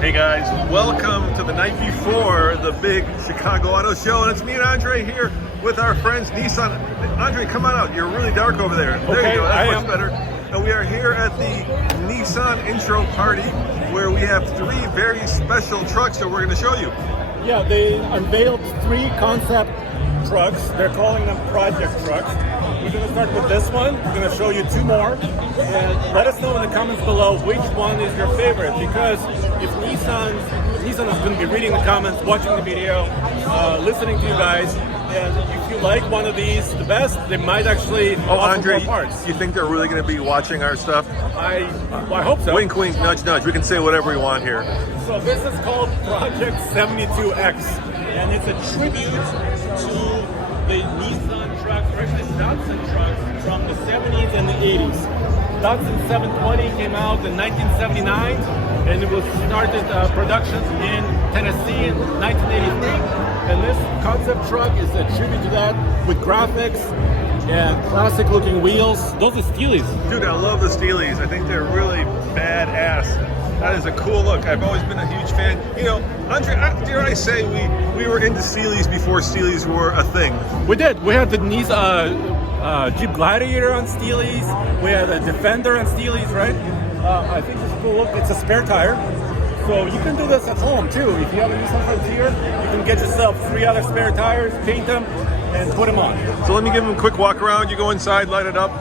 Hey guys, welcome to the night before the big Chicago Auto Show, and it's me and Andre here with our friends Nissan. Andre, come on out. You're really dark over there. There you go. That's much better. And we are here at the Nissan intro party, where we have three very special trucks that we're going to show you. Yeah, they unveiled three concept trucks. They're calling them project trucks. We're going to start with this one. We're going to show you two more. And let us know in the comments below which one is your favorite, because if Nissan is going to be reading the comments, watching the video, listening to you guys, and if you like one of these the best, they might actually offer Andre, more parts. you think they're really going to be watching our stuff? I hope so. Wink, wink, nudge, nudge. We can say whatever we want here. So this is called Project 72X, and it's a tribute to the Nissan trucks, or actually Datsun trucks from the 70s and the 80s. Datsun 720 came out in 1979, and it was started production in Tennessee in 1983. And this concept truck is a tribute to that, with graphics and classic-looking wheels. Those are Steelies. Dude, I love the Steelies. I think they're really badass. That is a cool look. I've always been a huge fan. You know, Andre, dare I say we were into Steelies before Steelies were a thing. We did. We had the Jeep Gladiator on Steelies. We had a Defender on Steelies, right? I think this is cool look. It's a spare tire. So you can do this at home too. If you have a Nissan Frontier, you can get yourself 3 other spare tires, paint them, and put them on. So let me give them a quick walk around. You go inside, light it up.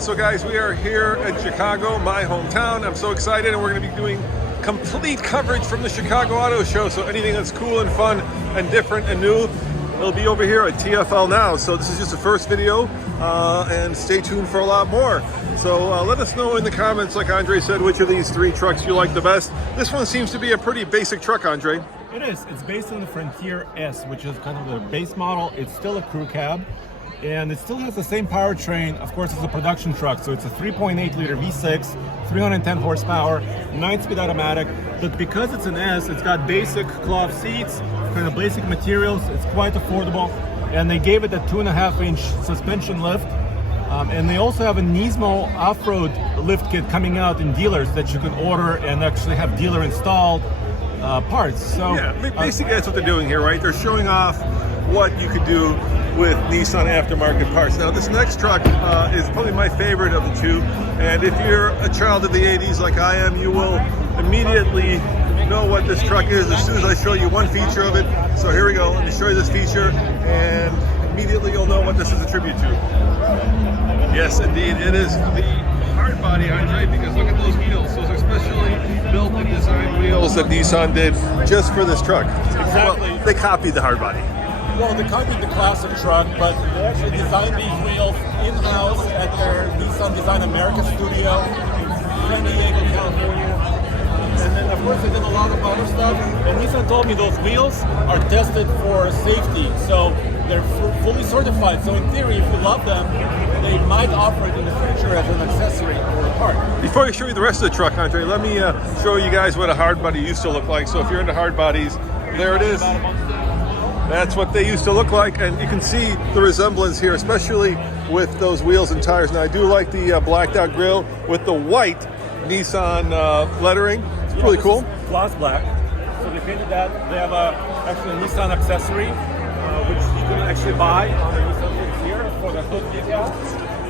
So guys, we are here in Chicago, my hometown. I'm so excited, and we're going to be doing complete coverage from the Chicago Auto Show. So anything that's cool and fun and different and new, it'll be over here at TFL now. So this is just the first video, and stay tuned for a lot more. So let us know in the comments, like Andre said, which of these three trucks you like the best. This one seems to be a pretty basic truck, Andre. It is. It's based on the Frontier S, which is kind of the base model. It's still a crew cab, and it still has the same powertrain. Of course, it's a production truck, so it's a 3.8 liter V6, 310 horsepower, 9-speed automatic. But because it's an S, it's got basic cloth seats, kind of basic materials. It's quite affordable, and they gave it a 2.5-inch suspension lift. And they also have a Nismo off-road lift kit coming out in dealers that you can order and actually have dealer installed parts. So yeah, basically that's what they're doing here, right? They're showing off what you could do with Nissan aftermarket parts. Now this next truck is probably my favorite of the two, and if you're a child of the 80s like I am, you will immediately know what this truck is as soon as I show you one feature of it. So here we go. Let me show you this feature, and immediately you'll know what this is a tribute to. Yes, indeed, it is the Hardbody, Andre, because look at those wheels. Those are specially built and designed wheels that Nissan did just for this truck. Exactly. Well, they copied the Hardbody. Well, they copied the classic truck, but they actually designed these wheels in-house at their Nissan Design America studio in San Diego, California. And then, of course, they did a lot of other stuff. And Nissan told me those wheels are tested for safety, so they're fully certified. So in theory, if you love them, they might offer it in the future as an accessory or a part. Before I show you the rest of the truck, Andre, let me show you guys what a Hardbody used to look like. So if you're into Hardbodies, there it is. That's what they used to look like, and you can see the resemblance here, especially with those wheels and tires. Now I do like the blacked out grille with the white Nissan lettering. It's really cool. Gloss black. So they painted that. They have actually a Nissan accessory, which you can actually buy on the Nissan Frontier for the hood decal.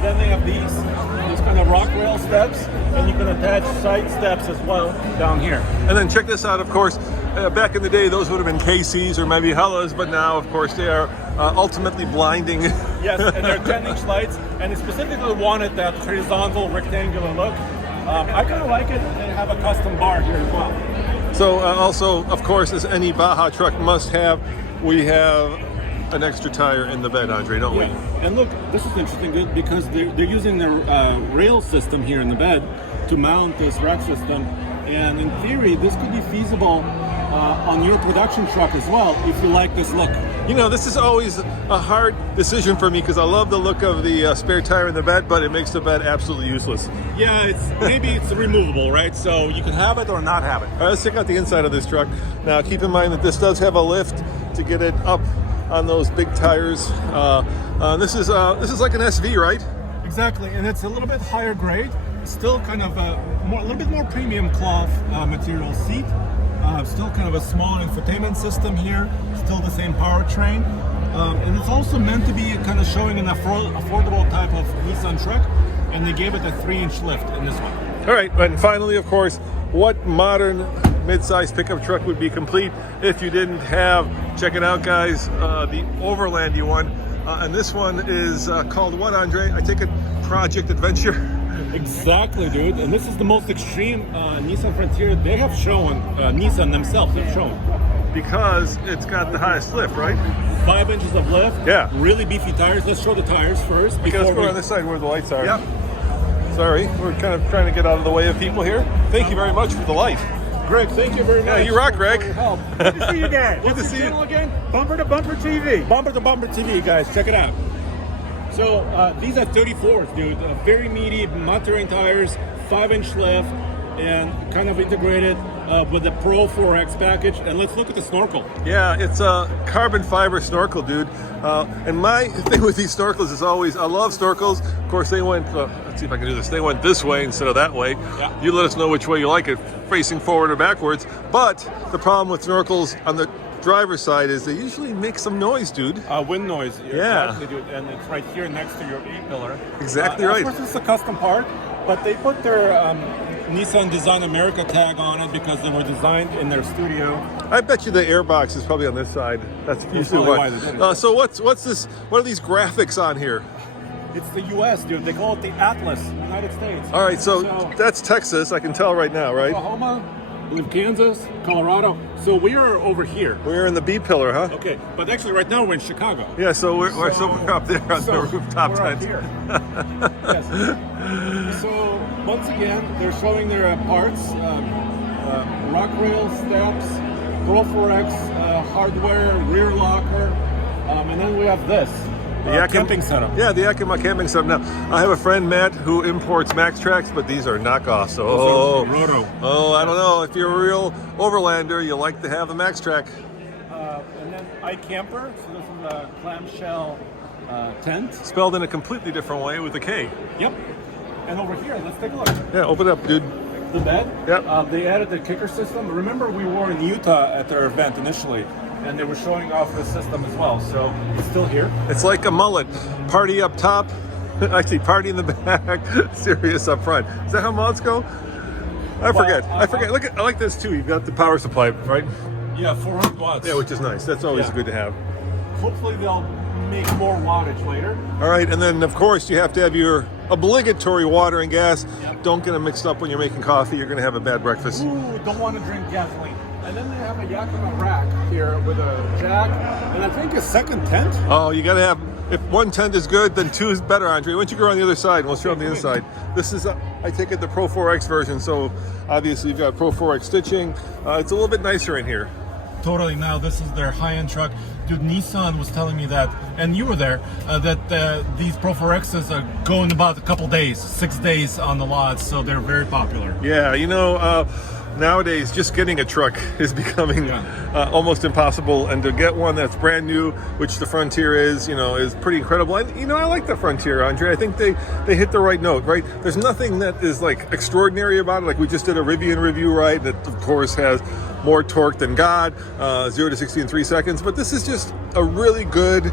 Then they have these kind of rock rail steps, and you can attach side steps as well down here. And then check this out, of course, back in the day, those would have been KCs or maybe Hellas, but now, of course, they are ultimately blinding. Yes, and they're 10-inch lights, and they specifically wanted that horizontal rectangular look. I kind of like it. They have a custom bar here as well. So also, of course, as any Baja truck must have, we have an extra tire in the bed, Andre, don't we? And look, this is interesting because they're using the rail system here in the bed to mount this rack system. And in theory, this could be feasible on your production truck as well, if you like this look. You know, this is always a hard decision for me because I love the look of the spare tire in the bed, but it makes the bed absolutely useless. Yeah, maybe it's removable, right? So you can have it or not have it. All right, let's check out the inside of this truck. Now, keep in mind that this does have a lift to get it up on those big tires. This is like an SV, right? Exactly, and it's a little bit higher grade. Still kind of a little bit more premium cloth material seat. Still kind of a small infotainment system here. Still the same powertrain. And it's also meant to be kind of showing an affordable type of Nissan truck. And they gave it a 3-inch lift in this one. All right, and finally, of course, what modern mid-size pickup truck would be complete if you didn't have, check it out guys, the Overlandy one. And this one is called what, Andre? I take it Project Adventure. Exactly, dude. And this is the most extreme Nissan Frontier they have shown. Nissan themselves have shown. Because it's got the highest lift, right? 5 inches of lift. Yeah. Really beefy tires. Let's show the tires first. Because we're on this side where the lights are. Yep. Sorry, we're kind of trying to get out of the way of people here. Thank you very much for the light. Greg, thank you very much. Yeah, you rock, Greg. Good to see you guys. Good to see you again. Bumper to Bumper TV. Bumper to Bumper TV, guys. Check it out. So these are 34s, dude. Very meaty mud-terrain tires, 5-inch lift, and kind of integrated with the Pro 4X package. And let's look at the snorkel. Yeah, it's a carbon fiber snorkel, dude. And my thing with these snorkels is always, I love snorkels. Of course, they went, let's see if I can do this. They went this way instead of that way. Yeah. You let us know which way you like it, facing forward or backwards. But the problem with snorkels on the driver's side is they usually make some noise, dude. Wind noise. Yeah. Exactly, dude. And it's right here next to your E-pillar. Exactly right. Of course, it's a custom part, but they put their Nissan Design America tag on it because they were designed in their studio. I bet you the airbox is probably on this side. That's usually probably why. why they did it. So what's this? What are these graphics on here? It's the U.S., dude. They call it the Atlas, United States. All right, so that's Texas. I can tell right now, right? Oklahoma, I believe Kansas, Colorado. So we are over here. We're in the B pillar, huh? Okay, but actually right now we're in Chicago. Yeah, so we're up there on the rooftop we're up tent. here. Yes. So once again, they're showing their parts, rock rail steps, Pro 4X hardware, rear locker, and then we have this. Camping setup. Yeah, the Yakima camping setup. Now, I have a friend, Matt, who imports Max Tracks, but these are knockoffs. So, I don't know. If you're a real overlander, you like to have the Max Track. And then iCamper. So this is a clamshell tent. Spelled in a completely different way with a K. Yep. And over here, let's take a look. Yeah, open it up, dude. The bed. Yep. They added the kicker system. Remember, we were in Utah at their event initially, and they were showing off the system as well. So it's still here. It's like a mullet. Party up top, actually party in the back, serious up front. Is that how mullets go? I forget. Look at, I like this too. You've got the power supply, right? Yeah, 400 watts. Yeah, which is nice. That's always good to have. Hopefully they'll make more wattage later. All right, and then of course you have to have your obligatory water and gas. Yep. Don't get them mixed up when you're making coffee. You're going to have a bad breakfast. Ooh, don't want to drink gasoline. And then they have a Yakima rack here with a jack, and I think a second tent. Oh, you got to have, if one tent is good, then two is better, Andre. Why don't you go on the other side and we'll show them the inside. This is, I take it, the Pro 4X version, so obviously you've got Pro 4X stitching. It's a little bit nicer in here. Totally. Now this is their high-end truck. Dude, Nissan was telling me that, and you were there, that these Pro 4Xs are going about a couple days, 6 days on the lots, so they're very popular. Yeah, you know, nowadays just getting a truck is becoming almost impossible, and to get one that's brand new, which the Frontier is, you know, is pretty incredible. And you know, I like the Frontier, Andre. I think they hit the right note, right? There's nothing that is like extraordinary about it. Like we just did a Rivian review, right? That of course has more torque than God, 0 to 60 in 3 seconds. But this is just a really good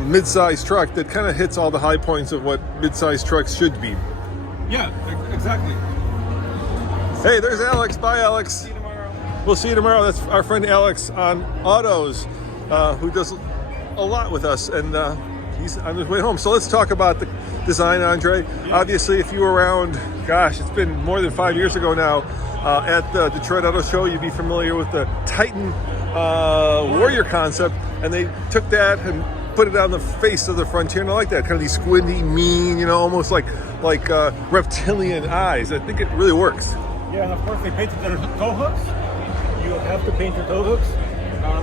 mid-size truck that kind of hits all the high points of what mid-size trucks should be. Yeah, exactly. Hey, there's Alex. Bye, Alex. See you tomorrow. We'll see you tomorrow. That's our friend Alex on Autos, who does a lot with us, and he's on his way home. So let's talk about the design, Andre. Yeah. Obviously, if you were around, gosh, it's been more than 5 years ago now, at the Detroit Auto Show, you'd be familiar with the Titan Warrior concept, and they took that and put it on the face of the Frontier, and I like that, kind of these squinty, mean, you know, almost like reptilian eyes. I think it really works. Yeah, and of course they painted their tow hooks. You have to paint your tow hooks.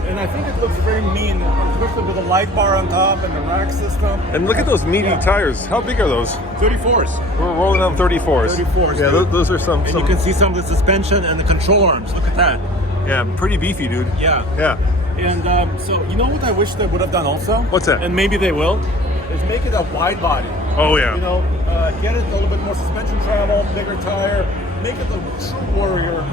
And I think it looks very mean, especially with the light bar on top and the rack system. And look at those meaty tires. How big are those? 34s. We're rolling on 34s. 34s. Yeah, those are some. And you can see some of the suspension and the control arms. Look at that. Yeah, pretty beefy, dude. Yeah. Yeah. And so, you know what I wish they would have done also? What's that? And maybe they will, is make it a wide body. Oh, yeah. You know, get it a little bit more suspension travel, bigger tire, make it the true Warrior.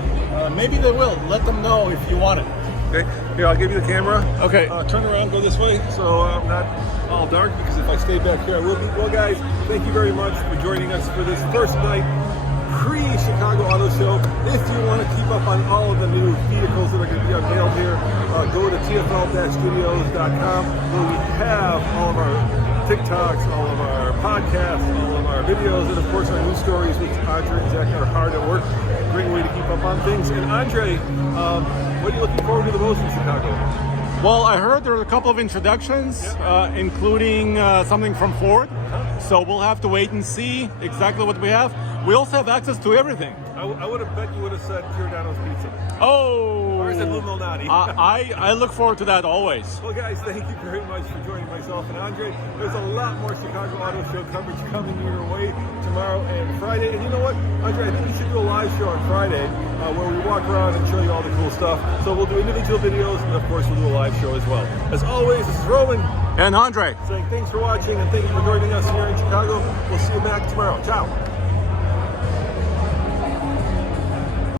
Maybe they will. Let them know if you want it. Okay, here, I'll give you the camera. Okay. Turn around, go this way, so I'm not all dark, because if I stay back here, I will be. Well, guys, thank you very much for joining us for this first night pre-Chicago Auto Show. If you want to keep up on all of the new vehicles that are going to be unveiled here, go to TFL-studios.com, where we have all of our TikToks, all of our podcasts, all of our videos, and of course our news stories, which Andre and Jack are hard at work. Great way to keep up on things. And Andre, what are you looking forward to the most in Chicago? Well, I heard there are a couple of introductions, including something from Ford. So we'll have to wait and see exactly what we have. We also have access to everything. I would have bet you would have said Giordano's Pizza. Oh! Or is it Illuminati? I look forward to that always. Well, guys, thank you very much for joining myself and Andre. There's a lot more Chicago Auto Show coverage coming your way tomorrow and Friday. And you know what, Andre, I think we should do a live show on Friday where we walk around and show you all the cool stuff. So we'll do individual videos, and of course we'll do a live show as well. As always, this is Roman. And Andre. Saying thanks for watching and thank you for joining us here in Chicago. We'll see you back tomorrow. Ciao.